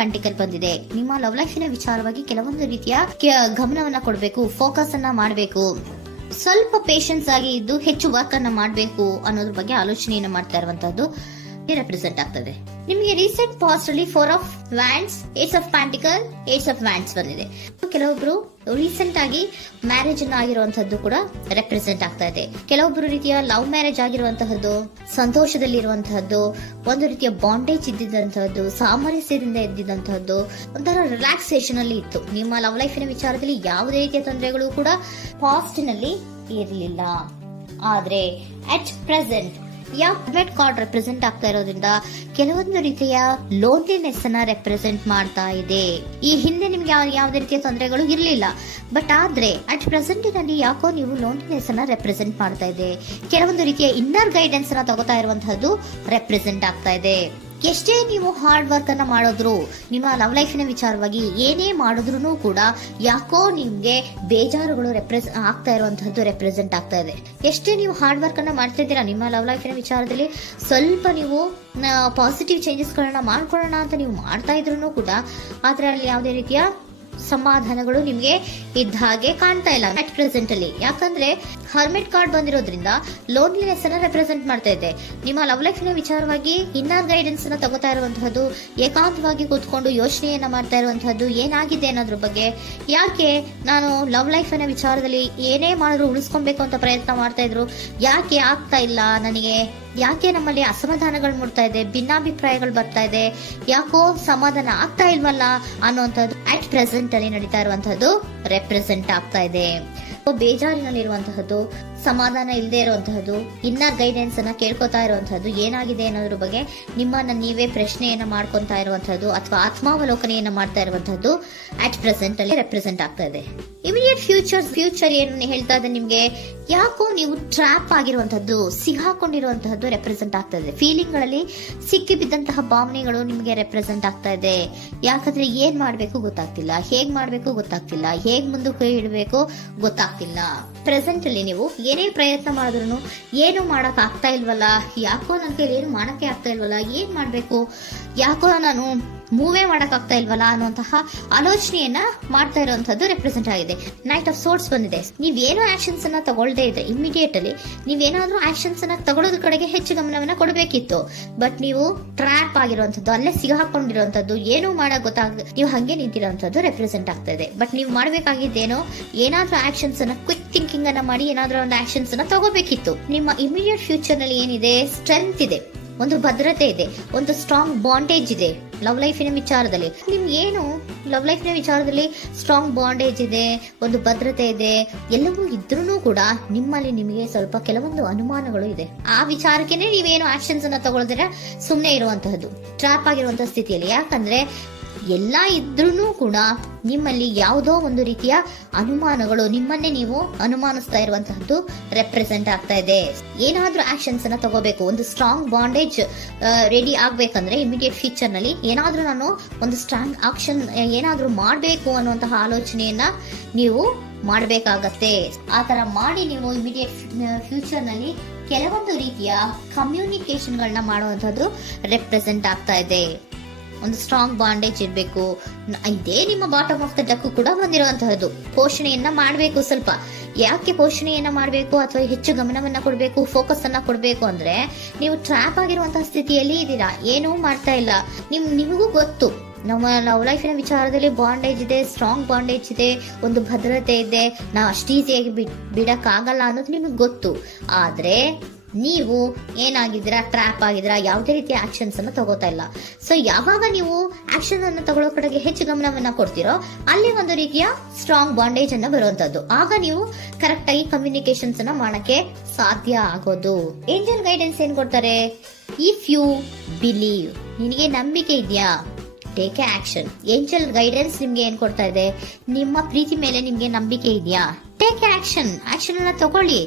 ಪ್ಯಾಂಟಿಕಲ್ ಬಂದಿದೆ. ನಿಮ್ಮ ಲವ್ ಲೈಫಿನ ವಿಚಾರವಾಗಿ ಕೆಲವೊಂದು ರೀತಿಯ ಗಮನವನ್ನ ಕೊಡಬೇಕು, ಫೋಕಸ್ ಅನ್ನ ಮಾಡಬೇಕು, ಸ್ವಲ್ಪ ಪೇಷನ್ಸ್ ಆಗಿ ಇದ್ದು ಹೆಚ್ಚು ವರ್ಕ್ ಅನ್ನ ಮಾಡಬೇಕು ಅನ್ನೋದ್ರ ಬಗ್ಗೆ ಆಲೋಚನೆಯನ್ನ ಮಾಡ್ತಾ ಇರುವಂತದ್ದು ರೆಪ್ರೆಸೆಂಟ್ ಆಗ್ತದೆ. ನಿಮಗೆ ರೀಸೆಂಟ್ ಪಾಸ್ಟ್ ಅಲ್ಲಿ 4 of wands, 8 of pentacle, 8 of wands ಬಂದಿದೆ. ಕೆಲವೊಬ್ರು ರೀಸೆಂಟ್ ಆಗಿ ಮ್ಯಾರೇಜ್ ಅನ್ನ ಆಗಿರುವಂತದ್ದು ಕೂಡ ರೆಪ್ರೆಸೆಂಟ್ ಆಗ್ತಾ ಇದೆ. ಕೆಲವೊಬ್ರು ರೀತಿಯ ಲವ್ ಮ್ಯಾರೇಜ್ ಆಗಿರುವಂತಹದ್ದು, ಸಂತೋಷದಲ್ಲಿರುವಂತಹದ್ದು, ಒಂದು ರೀತಿಯ ಬಾಂಡೇಜ್ ಇದ್ದಿದ್ದಂತಹದ್ದು, ಸಾಮರಸ್ಯದಿಂದ ಇದ್ದಿದ್ದಂತಹದ್ದು, ಒಂಥರ ರಿಲ್ಯಾಕ್ಸೇಷನ್ ಅಲ್ಲಿ ಇತ್ತು. ನಿಮ್ಮ ಲವ್ ಲೈಫಿನ ವಿಚಾರದಲ್ಲಿ ಯಾವುದೇ ರೀತಿಯ ತೊಂದರೆಗಳು ಕೂಡ ಪಾಸ್ಟ್ ನಲ್ಲಿ ಇರಲಿಲ್ಲ. ಆದ್ರೆ at present red card represent ಆಗ್ತಾ ಇರೋದ್ರಿಂದ ಕೆಲವೊಂದು ರೀತಿಯ ಲೋನ್ಲಿನೆಸ್ ಅನ್ನ ರೆಪ್ರೆಸೆಂಟ್ ಮಾಡ್ತಾ ಇದೆ. ಈ ಹಿಂದೆ ನಿಮ್ಗೆ ಯಾವುದೇ ರೀತಿಯ ತೊಂದರೆಗಳು ಇರಲಿಲ್ಲ, ಬಟ್ ಆದ್ರೆ ಅಟ್ ಪ್ರೆಸೆಂಟ್ ನಲ್ಲಿ ಯಾಕೋ ನೀವು ಲೋನ್ಲಿನೆಸ್ ಅನ್ನ ರೆಪ್ರೆಸೆಂಟ್ ಮಾಡ್ತಾ ಇದೆ. ಕೆಲವೊಂದು ರೀತಿಯ ಇನ್ನರ್ ಗೈಡೆನ್ಸ್ ಅನ್ನ ತಗೋತಾ ಇರುವಂತಹದ್ದು ರೆಪ್ರೆಸೆಂಟ್ ಆಗ್ತಾ ಇದೆ. ಎಷ್ಟೇ ನೀವು ಹಾರ್ಡ್ ವರ್ಕ್ ಅನ್ನ ಮಾಡಿದ್ರು, ನಿಮ್ಮ ಲವ್ ಲೈಫಿನ ವಿಚಾರವಾಗಿ ಏನೇ ಮಾಡಿದ್ರು ಕೂಡ ಯಾಕೋ ನಿಮ್ಗೆ ಬೇಜಾರುಗಳು ಆಗ್ತಾ ಇರುವಂತಹದ್ದು ರೆಪ್ರೆಸೆಂಟ್ ಆಗ್ತಾ ಇದೆ. ಎಷ್ಟೇ ನೀವು ಹಾರ್ಡ್ ವರ್ಕ್ ಅನ್ನ ಮಾಡ್ತಾ ಇದ್ದೀರಾ, ನಿಮ್ಮ ಲವ್ ಲೈಫಿನ ವಿಚಾರದಲ್ಲಿ ಸ್ವಲ್ಪ ನೀವು ಪಾಸಿಟಿವ್ ಚೇಂಜಸ್ ಗಳನ್ನ ಮಾಡ್ಕೊಳ್ಳೋಣ ಅಂತ ನೀವು ಮಾಡ್ತಾ ಇದ್ರು ಕೂಡ ಅದರಲ್ಲಿ ಯಾವುದೇ ರೀತಿಯ ಸಮಾಧಾನಗಳು ನಿಮ್ಗೆ ಇದ್ದ ಹಾಗೆ ಕಾಣ್ತಾ ಇಲ್ಲ ಅಟ್ ಪ್ರೆಸೆಂಟ್ ಅಲ್ಲಿ. ಯಾಕಂದ್ರೆ ಹರ್ಮಿಟ್ ಕಾರ್ಡ್ ಬಂದಿರೋದ್ರಿಂದ ಲೋನ್ಲಿನೆಸ್ ಅನ್ನ ರೆಪ್ರೆಸೆಂಟ್ ಮಾಡ್ತಾ ಇದೆ. ನಿಮ್ಮ ಲವ್ ಲೈಫಿನ ವಿಚಾರವಾಗಿ ಇನ್ನರ್ ಗೈಡೆನ್ಸ್ ಅನ್ನ ತಗೋತಾ ಇರುವಂತಹದ್ದು, ಏಕಾಂತವಾಗಿ ಕೂತ್ಕೊಂಡು ಯೋಚನೆಯನ್ನ ಮಾಡ್ತಾ ಇರುವಂತಹದ್ದು, ಏನಾಗಿದೆ ಅನ್ನೋದ್ರ ಬಗ್ಗೆ, ಯಾಕೆ ನಾನು ಲವ್ ಲೈಫಿನ ವಿಚಾರದಲ್ಲಿ ಏನೇ ಮಾಡಿದ್ರು ಉಳಿಸ್ಕೊಬೇಕು ಅಂತ ಪ್ರಯತ್ನ ಮಾಡ್ತಾ ಇದ್ರು, ಯಾಕೆ ಆಗ್ತಾ ಇಲ್ಲ ನನಗೆ, ಯಾಕೆ ನಮ್ಮಲ್ಲಿ ಅಸಮಾಧಾನಗಳು ಮೂಡ್ತಾ ಇದೆ, ಭಿನ್ನಾಭಿಪ್ರಾಯಗಳು ಬರ್ತಾ ಇದೆ, ಯಾಕೋ ಸಮಾಧಾನ ಆಗ್ತಾ ಇಲ್ವಲ್ಲ ಅನ್ನುವಂಥದ್ದು ಅಟ್ ಪ್ರೆಸೆಂಟ್ ಅಲ್ಲಿ ನಡೀತಾ ಇರುವಂತಹದ್ದು ರೆಪ್ರೆಸೆಂಟ್ ಆಗ್ತಾ ಇದೆ. ಬೇಜಾರಿನಲ್ಲಿರುವಂತಹದ್ದು, ಸಮಾಧಾನ ಇಲ್ಲದೆ ಇರುವಂತಹದ್ದು, ಇನ್ನರ್ ಗೈಡೆನ್ಸ್ ಅನ್ನ ಕೇಳ್ಕೊತಾ ಇರುವಂತಹದ್ದು, ಏನಾಗಿದೆ ಅನ್ನೋದ್ರ ಬಗ್ಗೆ ನಿಮ್ಮನ್ನ ನೀವೇ ಪ್ರಶ್ನೆಯನ್ನ ಮಾಡ್ಕೊಂತಾ ಇರುವಂತಹದ್ದು ಅಥವಾ ಆತ್ಮಾವಲೋಕನೆಯನ್ನ ಮಾಡ್ತಾ ಇರುವಂತಹದ್ದು ಅಟ್ ಪ್ರೆಸೆಂಟ್ ಅಲ್ಲಿ ರೆಪ್ರೆಸೆಂಟ್ ಆಗ್ತಾ ಇದೆ. ಇಮಿಡಿಯೇಟ್ ಫ್ಯೂಚರ್ ಏನು ಹೇಳ್ತಾ ಇದೆ ನಿಮ್ಗೆ, ಯಾಕೋ ನೀವು ಟ್ರ್ಯಾಪ್ ಆಗಿರುವಂತಹದ್ದು, ಸಿಕ್ಕಾಕೊಂಡಿರುವಂತಹದ್ದು ರೆಪ್ರೆಸೆಂಟ್ ಆಗ್ತಾ ಇದೆ. ಫೀಲಿಂಗ್ ಗಳಲ್ಲಿ ಸಿಕ್ಕಿ ಬಿದ್ದಂತಹ ಭಾವನೆಗಳು ನಿಮ್ಗೆ ರೆಪ್ರೆಸೆಂಟ್ ಆಗ್ತಾ ಇದೆ. ಯಾಕಂದ್ರೆ ಏನ್ ಮಾಡ್ಬೇಕು ಗೊತ್ತಾಗ್ತಿಲ್ಲ, ಹೇಗ್ ಮಾಡ್ಬೇಕು ಗೊತ್ತಾಗ್ತಿಲ್ಲ, ಹೇಗ್ ಮುಂದಕ್ಕೆ ಇಡಬೇಕು ಗೊತ್ತಾಗ್ತಿಲ್ಲ. ಪ್ರೆಸೆಂಟ್ ಅಲ್ಲಿ ನೀವು ಏನೇ ಪ್ರಯತ್ನ ಮಾಡಿದ್ರು ಏನು ಮಾಡಕ್ ಆಗ್ತಾ ಇಲ್ವಲ್ಲ, ಯಾಕೋ ನನ್ನ ಕೈಲಿ ಏನು ಮಾಡಕ್ಕೆ ಆಗ್ತಾ ಇಲ್ವಲ್ಲ, ಏನ್ ಮಾಡ್ಬೇಕು, ಯಾಕೋ ನಾನು ಮೂವೇ ಮಾಡಕ್ ಆಗ್ತಾ ಇಲ್ವಲ್ಲ ಅನ್ನುವಂತಹ ಆಲೋಚನೆಯನ್ನ ಮಾಡ್ತಾ ಇರುವಂತದ್ದು ರೆಪ್ರೆಸೆಂಟ್ ಆಗಿದೆ. ನೈಟ್ ಆಫ್ ಸೋರ್ಟ್ಸ್ ಬಂದಿದೆ. ನೀವೇನೋ ಆಕ್ಷನ್ಸ್ ಅನ್ನ ತಗೊಳ್ದೇ ಇದ್ರೆ ಇಮಿಡಿಯೇಟ್ ಅಲ್ಲಿ ನೀವೇನಾದ್ರೂ ಆಕ್ಷನ್ಸ್ ಅನ್ನ ತಗೊಳ್ಳೋದ್ರ ಕಡೆಗೆ ಹೆಚ್ಚು ಗಮನವನ್ನ ಕೊಡಬೇಕಿತ್ತು. ಬಟ್ ನೀವು ಟ್ರ್ಯಾಪ್ ಆಗಿರುವಂತದ್ದು, ಅಲ್ಲೇ ಸಿಗಾಕೊಂಡಿರುವಂತದ್ದು, ಏನು ಮಾಡಕ್ ನೀವು ಹಂಗೆ ನಿಂತಿರುವಂತದ್ದು ರೆಪ್ರೆಸೆಂಟ್ ಆಗ್ತಾ ಇದೆ. ಬಟ್ ನೀವು ಮಾಡಬೇಕಾಗಿದ್ದೇನೋ ಏನಾದ್ರೂ ಆಕ್ಷನ್ಸ್ ಅನ್ನ ಕ್ವಿಕ್ ಥಿಂಕಿಂಗ್ ಅನ್ನ ಮಾಡಿ ಏನಾದ್ರೂ ಒಂದು ಆಕ್ಷನ್ಸ್ ಅನ್ನ ತಗೋಬೇಕಿತ್ತು. ನಿಮ್ಮ ಇಮಿಡಿಯೇಟ್ ಫ್ಯೂಚರ್ ನಲ್ಲಿ ಏನಿದೆ, ಸ್ಟ್ರೆಂತ್ ಇದೆ, ಒಂದು ಭದ್ರತೆ ಇದೆ, ಒಂದು ಸ್ಟ್ರಾಂಗ್ ಬಾಂಡೇಜ್ ಇದೆ ಲವ್ ಲೈಫಿನ ವಿಚಾರದಲ್ಲಿ. ನಿಮ್ಗೆ ಏನು ಲವ್ ಲೈಫಿನ ವಿಚಾರದಲ್ಲಿ ಸ್ಟ್ರಾಂಗ್ ಬಾಂಡೇಜ್ ಇದೆ, ಒಂದು ಭದ್ರತೆ ಇದೆ, ಎಲ್ಲವೂ ಇದ್ರೂ ಕೂಡ ನಿಮ್ಮಲ್ಲಿ ನಿಮಗೆ ಸ್ವಲ್ಪ ಕೆಲವೊಂದು ಅನುಮಾನಗಳು ಇದೆ. ಆ ವಿಚಾರಕ್ಕೆನೆ ನೀವೇನು ಆಕ್ಷನ್ಸ್ ಅನ್ನ ತಗೊಳ್ದಿರ ಸುಮ್ಮನೆ ಇರುವಂತಹದ್ದು, ಟ್ರ್ಯಾಪ್ ಆಗಿರುವಂತಹ ಸ್ಥಿತಿಯಲ್ಲಿ. ಯಾಕಂದ್ರೆ ಎಲ್ಲ ಇದ್ರೂ ಕೂಡ ನಿಮ್ಮಲ್ಲಿ ಯಾವುದೋ ಒಂದು ರೀತಿಯ ಅನುಮಾನಗಳು, ನಿಮ್ಮನ್ನೇ ನೀವು ಅನುಮಾನಿಸ್ತಾ ಇರುವಂತಹದ್ದು ರೆಪ್ರೆಸೆಂಟ್ ಆಗ್ತಾ ಇದೆ. ಏನಾದ್ರೂ ಆಕ್ಷನ್ಸ್ ಅನ್ನ ತಗೋಬೇಕು, ಒಂದು ಸ್ಟ್ರಾಂಗ್ ಬಾಂಡೇಜ್ ರೆಡಿ ಆಗ್ಬೇಕಂದ್ರೆ ಇಮಿಡಿಯೇಟ್ ಫ್ಯೂಚರ್ ನಲ್ಲಿ ಏನಾದ್ರೂ ನಾನು ಒಂದು ಸ್ಟ್ರಾಂಗ್ ಆಕ್ಷನ್ ಏನಾದ್ರೂ ಮಾಡಬೇಕು ಅನ್ನುವಂತಹ ಆಲೋಚನೆಯನ್ನ ನೀವು ಮಾಡಬೇಕಾಗತ್ತೆ. ಆ ತರ ಮಾಡಿ ನೀವು ಇಮಿಡಿಯೇಟ್ ಫ್ಯೂಚರ್ ನಲ್ಲಿ ಕೆಲವೊಂದು ರೀತಿಯ ಕಮ್ಯುನಿಕೇಶನ್ ಗಳನ್ನ ಮಾಡುವಂತದ್ದು ರೆಪ್ರೆಸೆಂಟ್ ಆಗ್ತಾ ಇದೆ. ಒಂದು ಸ್ಟ್ರಾಂಗ್ ಬಾಂಡೇಜ್ ಇರಬೇಕು. ಇದೇ ನಿಮ್ಮ ಬಾಟಮ್ ಆಫ್ ದ ಡಕ್ ಕೂಡ ಬಂದಿರುವಂತಹದ್ದು. ಪೋಷಣೆಯನ್ನ ಮಾಡಬೇಕು. ಸ್ವಲ್ಪ ಯಾಕೆ ಪೋಷಣೆಯನ್ನ ಮಾಡಬೇಕು ಅಥವಾ ಹೆಚ್ಚು ಗಮನವನ್ನ ಕೊಡಬೇಕು, ಫೋಕಸ್ ಅನ್ನ ಕೊಡಬೇಕು ಅಂದ್ರೆ, ನೀವು ಟ್ರ್ಯಾಪ್ ಆಗಿರುವಂತಹ ಸ್ಥಿತಿಯಲ್ಲಿ ಇದ್ದೀರಾ, ಏನೂ ಮಾಡ್ತಾ ಇಲ್ಲ. ನಿಮಗೂ ಗೊತ್ತು ನಮ್ಮ ಲವ್ ಲೈಫಿನ ವಿಚಾರದಲ್ಲಿ ಬಾಂಡೇಜ್ ಇದೆ, ಸ್ಟ್ರಾಂಗ್ ಬಾಂಡೇಜ್ ಇದೆ, ಒಂದು ಭದ್ರತೆ ಇದೆ, ನಾವು ಅಷ್ಟು ಈಸಿಯಾಗಿ ಬಿಡಕ್ ಆಗಲ್ಲ ಅನ್ನೋದು ನಿಮಗೆ ಗೊತ್ತು. ಆದ್ರೆ ನೀವು ಏನಾಗಿದ್ದೀರಾ, ಟ್ರ್ಯಾಪ್ ಆಗಿದ್ದೀರಾ, ಯಾವುದೇ ರೀತಿಯ ಆಕ್ಷನ್ಸ್ ಅನ್ನ ತಗೋತಾ ಇಲ್ಲ. ಸೊ ಯಾವಾಗ ನೀವು ಆಕ್ಷನ್ ಅನ್ನ ತಗೊಳ್ಳೋ ಕಡೆಗೆ ಹೆಚ್ಚು ಗಮನವನ್ನ ಕೊಡ್ತೀರೋ ಅಲ್ಲಿ ಒಂದು ರೀತಿಯ ಸ್ಟ್ರಾಂಗ್ ಬಾಂಡೇಜ್ ಅನ್ನ ಬರುವಂತದ್ದು. ಆಗ ನೀವು ಕರೆಕ್ಟ್ ಆಗಿ ಕಮ್ಯುನಿಕೇಶನ್ಸ್ ಅನ್ನ ಮಾಡಕ್ಕೆ ಸಾಧ್ಯ ಆಗೋದು. ಏಂಜಲ್ ಗೈಡೆನ್ಸ್ ಏನ್ ಕೊಡ್ತಾರೆ, ಇಫ್ ಯು ಬಿಲೀವ್, ನಿನಗೆ ನಂಬಿಕೆ ಇದೆಯಾ, take A action. Angel guidance ನಿಮ್ಗೆ ಏನ್ ಕೊಡ್ತಾ ಇದೆ, ನಿಮ್ಮ ಪ್ರೀತಿ ಮೇಲೆ ನಿಮ್ಗೆ ನಂಬಿಕೆ ಇದೆಯಾ, ಟೇಕ್ ಆಕ್ಷನ್. ಆಕ್ಷನ್ ಅನ್ನ ತಗೊಳ್ಳಿ,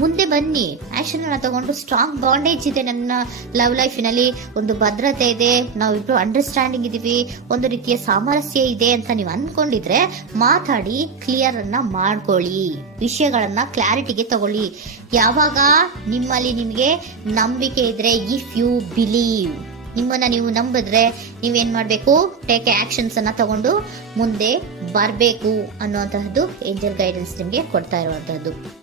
ಮುಂದೆ ಬನ್ನಿ. ಆಕ್ಷನ್ ಅನ್ನ ತಗೊಂಡು ಸ್ಟ್ರಾಂಗ್ ಬಾಂಡೇಜ್ ಇದೆ ನನ್ನ ಲವ್ ಲೈಫಿನಲ್ಲಿ, ಒಂದು ಭದ್ರತೆ ಇದೆ, ನಾವಿಬ್ರು ಅಂಡರ್ಸ್ಟ್ಯಾಂಡಿಂಗ್ ಇದೀವಿ, ಒಂದು ರೀತಿಯ ಸಾಮರಸ್ಯ ಇದೆ ಅಂತ ನೀವು ಅನ್ಕೊಂಡಿದ್ರೆ ಮಾತಾಡಿ ಕ್ಲಿಯರ್ ಅನ್ನ ಮಾಡ್ಕೊಳ್ಳಿ, ವಿಷಯಗಳನ್ನ ಕ್ಲಾರಿಟಿಗೆ ತಗೊಳ್ಳಿ. ಯಾವಾಗ ನಿಮ್ಮಲ್ಲಿ ನಿಮ್ಗೆ ನಂಬಿಕೆ ಇದ್ರೆ, ಇಫ್ ಯು ಬಿಲೀವ್, ನಿಮ್ಮನ್ನ ನೀವು ನಂಬಿದ್ರೆ ನೀವೇನ್ ಮಾಡ್ಬೇಕು, ಟೇಕ್ ಆಕ್ಷನ್ಸ್ ಅನ್ನ ತಗೊಂಡು ಮುಂದೆ ಬರಬೇಕು ಅನ್ನುವಂತಹದ್ದು ಏಂಜಲ್ ಗೈಡೆನ್ಸ್ ನಿಮ್ಗೆ ಕೊಡ್ತಾ ಇರುವಂತಹದ್ದು.